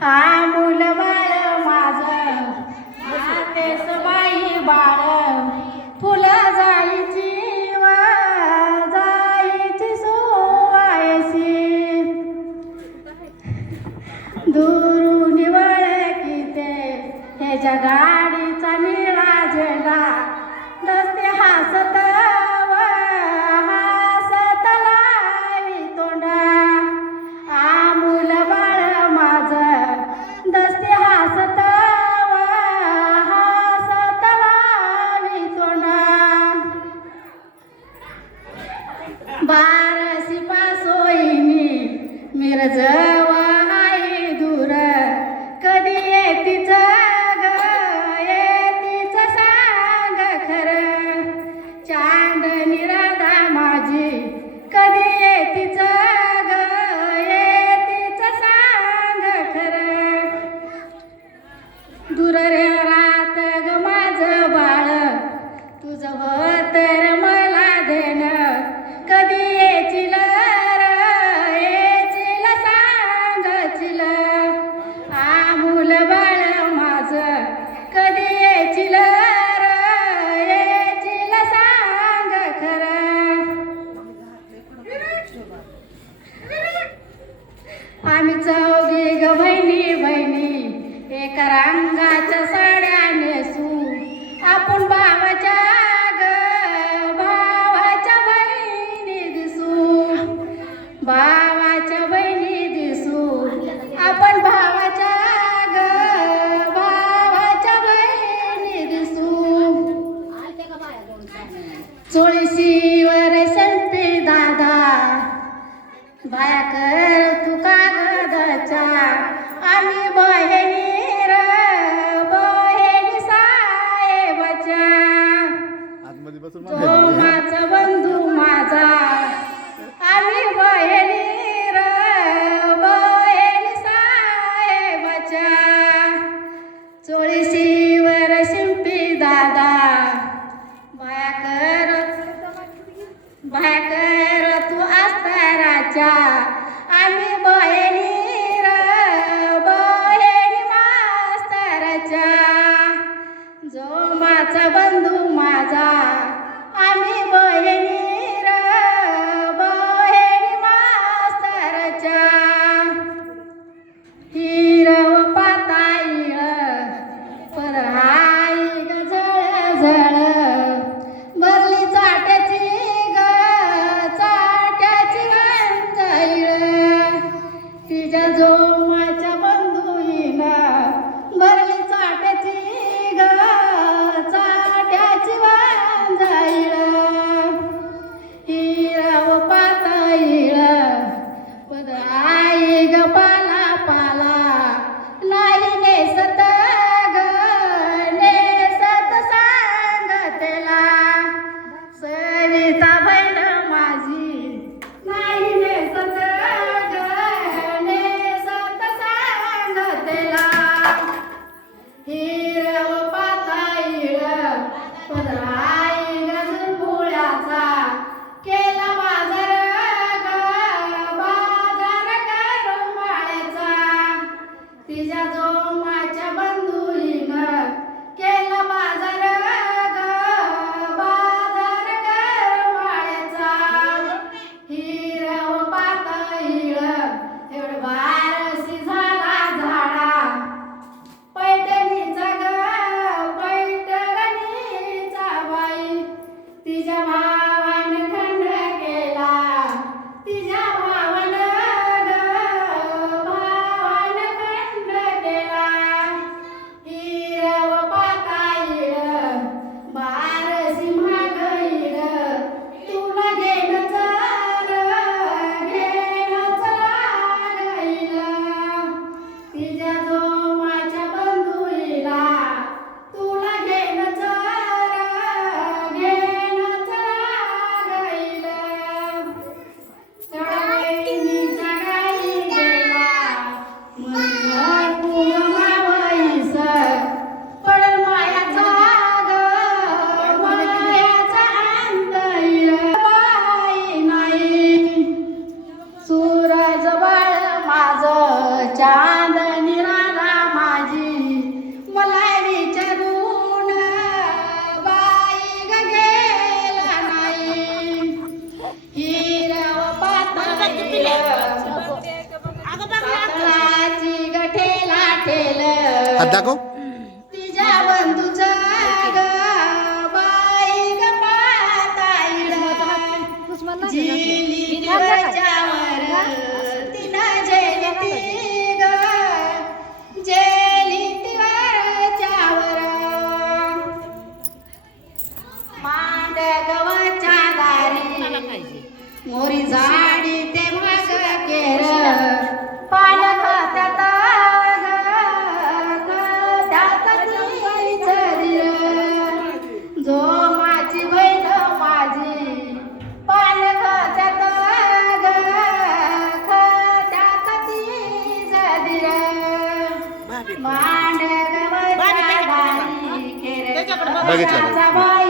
आमुल बाळ माझं आतेस बाई बाळ फुलं जायची वा जायची सोवायची दुरून वळखीते ह्याच्या गाडीचा निळा झेंडा दसते हसत व हसत लावी तोंडा आमुल बाळ माझं दसते हसत व हसत लावी तोंडा बारसी पासोईनी मिरजवा आई दूर कधी येतीच ग येतीच सांग खरं चांदणी राधा माझी कधी येतीच ग येतीच सांग खरं दूर रे रात ग माझं बाळ तुझं तर मला देणं कधी येचिल येचिल सांगचिल आमुल बाळ माझं कधी येचिल येचिल सांग खरं आम्ही चौघी ग बहिणी बहिणी एक रंगाच्या साड्या नेसू आपण भावाच्या भावाच्या बहिणी दिसू आपण भावाच्या भावाच्या बहिणी दिसू चोळशीवर संपी दादा बाया कर तू कागदाच्या आम्ही बहिणी र बहिणी साहेबाच्या जो माझा बंधू माझा आम्ही बहिणी र बहिणी साहेबाच्या चोळशीवर शिंपी दादा बाया कर तू अस्ताराच्या आम्ही बहिणी र बहिणी मास्तराच्या जो माझा बंधू माझा आम्ही बहिणी र बहिणी मास्तराच्या हिरव पाताईळ पदराई ग झळ भरली चाट्याची ग चाट्याची गंजाईळ तिच्या जोमाच्या बंधुईन भरली चाट्याची ग चाट्याची गंजाईळ हिरव पाताईळ पदराई ग पाला पाला नाही नेसत ग नेसत सांगतेला सविता बहीण माझी नाही नेसत ग नेसत सांगतेला हिरव पाताईळ पदराई ग झुंबुळ्याचा केला बाजार ग बाजार करून माळ्याचा तिच्या जोमाच्या बंधुईन केला बाजार ग बाजार करून माळ्याचा हिरव पाताईळ एवढं बारसी झाला झाडा पैठणीचा ग पैठणीचा बाई तिच्या भावाने खंड दाखव. तिच्या बंधूचा ग बाई ग पाताईड जिली तिच्यावर तिनं जेली ग जेली तिच्यावर मांड गव्हाच्या दारी मोरी झाडी ते भाग केर पान खात्यात जो माझी बहीण माझी पान खात्यात खात्यात ती जदीर मांड गव्हाच्या दारी बघितलं. बाई